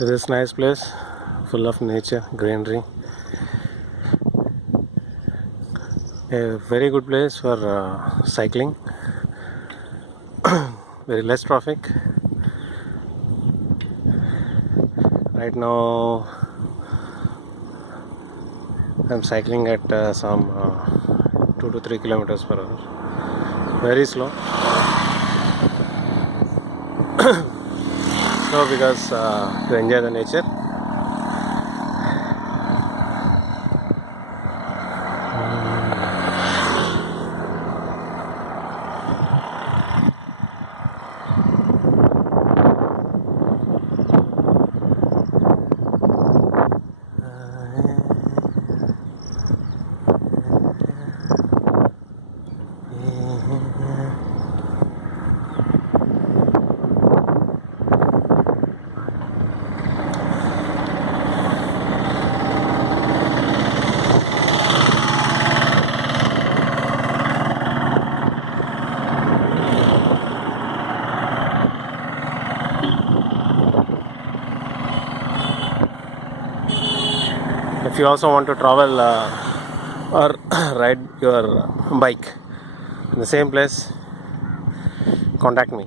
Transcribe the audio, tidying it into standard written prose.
So this nice place, full of nature, greenery. A very good place for cycling. Very less traffic. Right now I'm cycling at some 2 to 3 kilometers per hour. Very slow. Slow because to enjoy the nature. If you also want to travel or ride your bike in the same place, contact me.